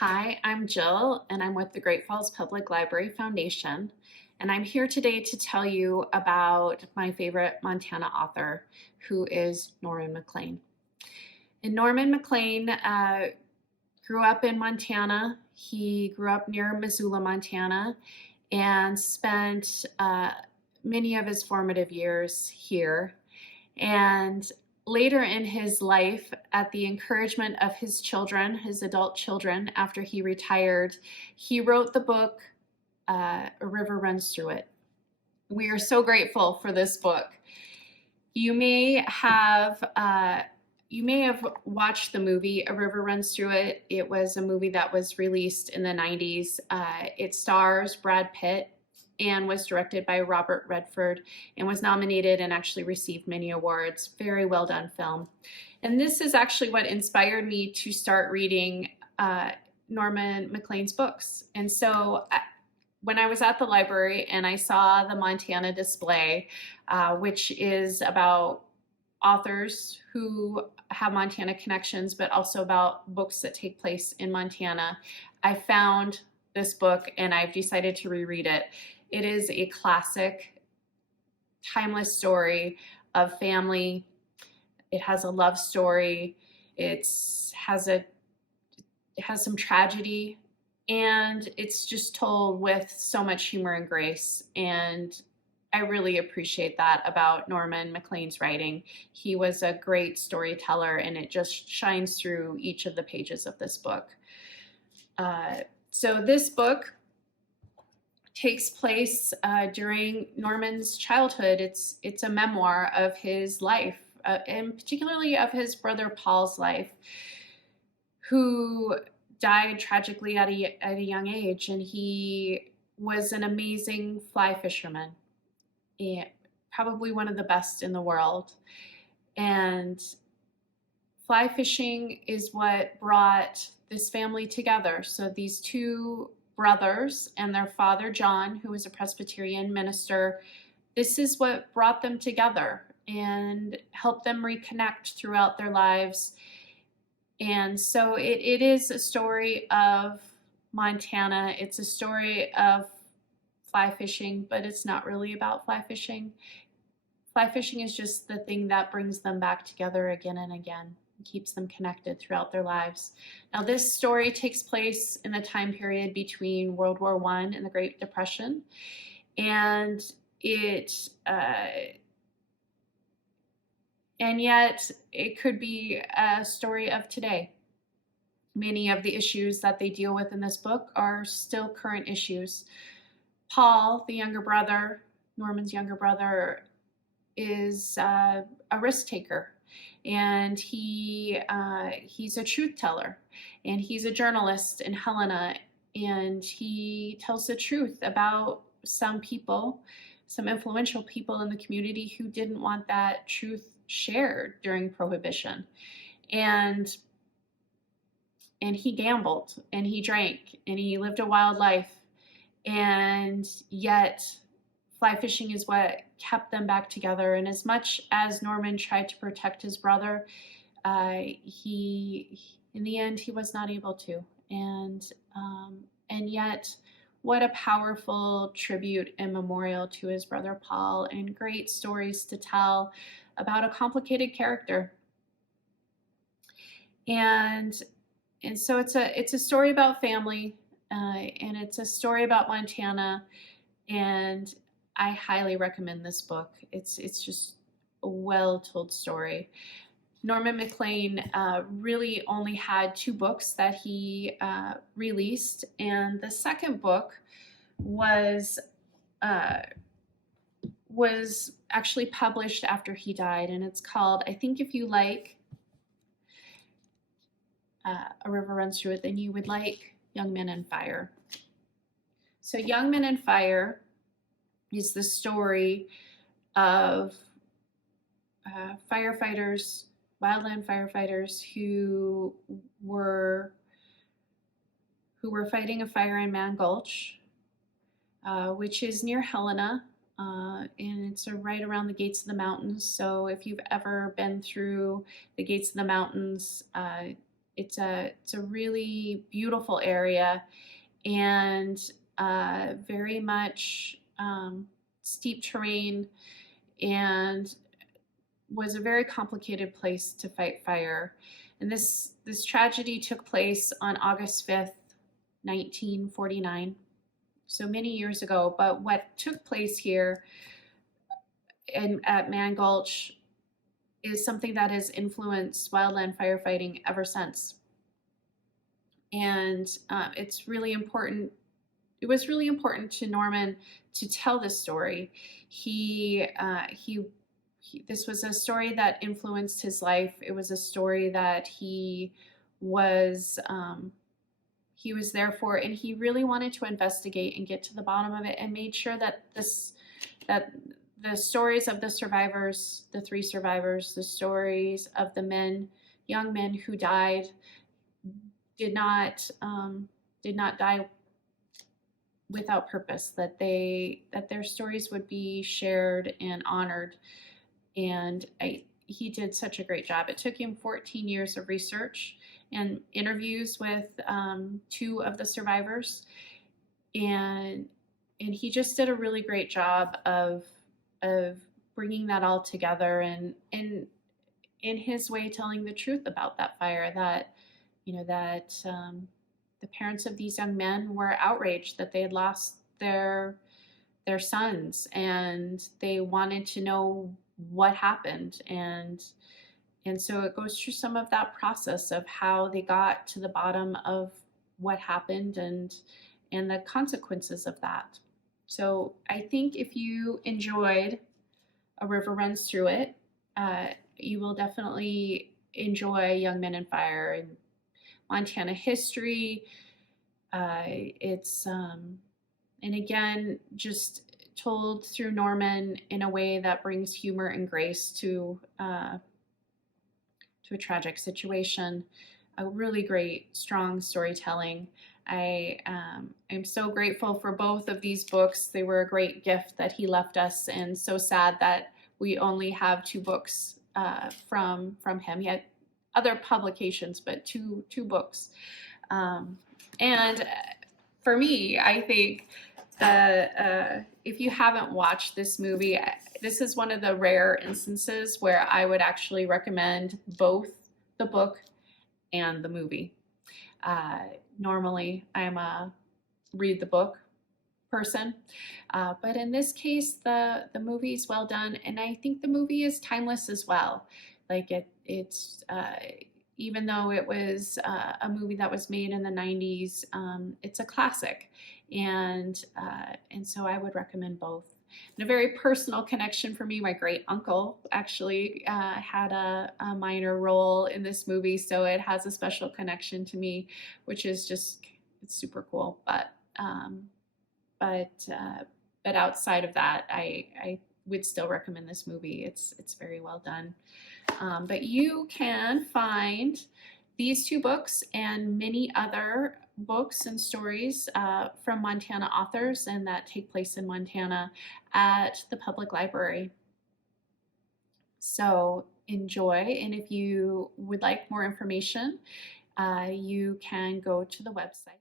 Hi, I'm Jill, and I'm with the Great Falls Public Library Foundation, and I'm here today to tell you about my favorite Montana author, who is Norman Maclean. And Norman Maclean grew up in Montana. He grew up near Missoula, Montana, and spent many of his formative years here. And later in his life, at the encouragement of his children, his adult children, after he retired, he wrote the book, A River Runs Through It. We are so grateful for this book. You may have watched the movie A River Runs Through It. It was a movie that was released in the 90s. It stars Brad Pitt and was directed by Robert Redford and was nominated and actually received many awards. Very well done film. And this is actually what inspired me to start reading Norman Maclean's books. And so when I was at the library and I saw the Montana display, which is about authors who have Montana connections, but also about books that take place in Montana, I found this book and I've decided to reread it. It is a classic, timeless story of family. It has a love story. It has some tragedy, and it's just told with so much humor and grace. And I really appreciate that about Norman Maclean's writing. He was a great storyteller, and it just shines through each of the pages of this book. So this book takes place during Norman's childhood. It's a memoir of his life, and particularly of his brother Paul's life, who died tragically at a young age. And he was an amazing fly fisherman, and probably one of the best in the world. And fly fishing is what brought this family together. So these two brothers and their father, John, who was a Presbyterian minister, this is what brought them together and helped them reconnect throughout their lives. And so it is a story of Montana. It's a story of fly fishing, but it's not really about fly fishing. Fly fishing is just the thing that brings them back together again and again, keeps them connected throughout their lives. Now, this story takes place in the time period between World War I and the Great Depression, and yet it could be a story of today. Many of the issues that they deal with in this book are still current issues. Paul, the younger brother, Norman's younger brother, is a risk taker. And he's a truth teller, and he's a journalist in Helena, and he tells the truth about some people, some influential people in the community who didn't want that truth shared during Prohibition. And he gambled, and he drank, and he lived a wild life, and yet fly fishing is what kept them back together. And as much as Norman tried to protect his brother, in the end, he was not able to. And yet, what a powerful tribute and memorial to his brother Paul, and great stories to tell about a complicated character. And so it's a story about family, and it's a story about Montana, and I highly recommend this book. It's just a well-told story. Norman Maclean really only had 2 books that he released, and the second book was actually published after he died, and it's called, I Think If You Like A River Runs Through It, Then You Would Like Young Men and Fire. So Young Men and Fire is the story of firefighters, wildland firefighters who were fighting a fire in Man Gulch, which is near Helena, and it's right around the gates of the mountains. So if you've ever been through the gates of the mountains, it's a really beautiful area, and very much steep terrain, and was a very complicated place to fight fire. And this tragedy took place on August 5th, 1949, so many years ago. But what took place here at Man Gulch is something that has influenced wildland firefighting ever since. And it's really important. It was really important to Norman to tell this story. This was a story that influenced his life. It was a story that was he was there for, and he really wanted to investigate and get to the bottom of it, and made sure that that the stories of the survivors, the three survivors, the stories of the young men who died, did not die without purpose. That their stories would be shared and honored. And he did such a great job. It took him 14 years of research and interviews with two of the survivors, and he just did a really great job of bringing that all together, and in his way telling the truth about that fire. That the parents of these young men were outraged that they had lost their sons, and they wanted to know what happened. And so it goes through some of that process of how they got to the bottom of what happened, and the consequences of that. So I think if you enjoyed A River Runs Through It, you will definitely enjoy Young Men and Fire and Montana history. And again, just told through Norman in a way that brings humor and grace to a tragic situation. A really great, strong storytelling. I'm so grateful for both of these books. They were a great gift that he left us, and so sad that we only have two books from him. He had other publications, but two books. And for me, I think that if you haven't watched this movie, this is one of the rare instances where I would actually recommend both the book and the movie. Normally, I'm a read the book person, but in this case, the movie is well done, and I think the movie is timeless as well. Like it's even though it was a movie that was made in the 90s, it's a classic, and so I would recommend both. And a very personal connection for me, my great uncle actually had a minor role in this movie, so it has a special connection to me, which is just, it's super cool. But outside of that, I would still recommend this movie. It's very well done. But you can find these two books and many other books and stories from Montana authors and that take place in Montana at the public library. So enjoy, and if you would like more information, you can go to the website.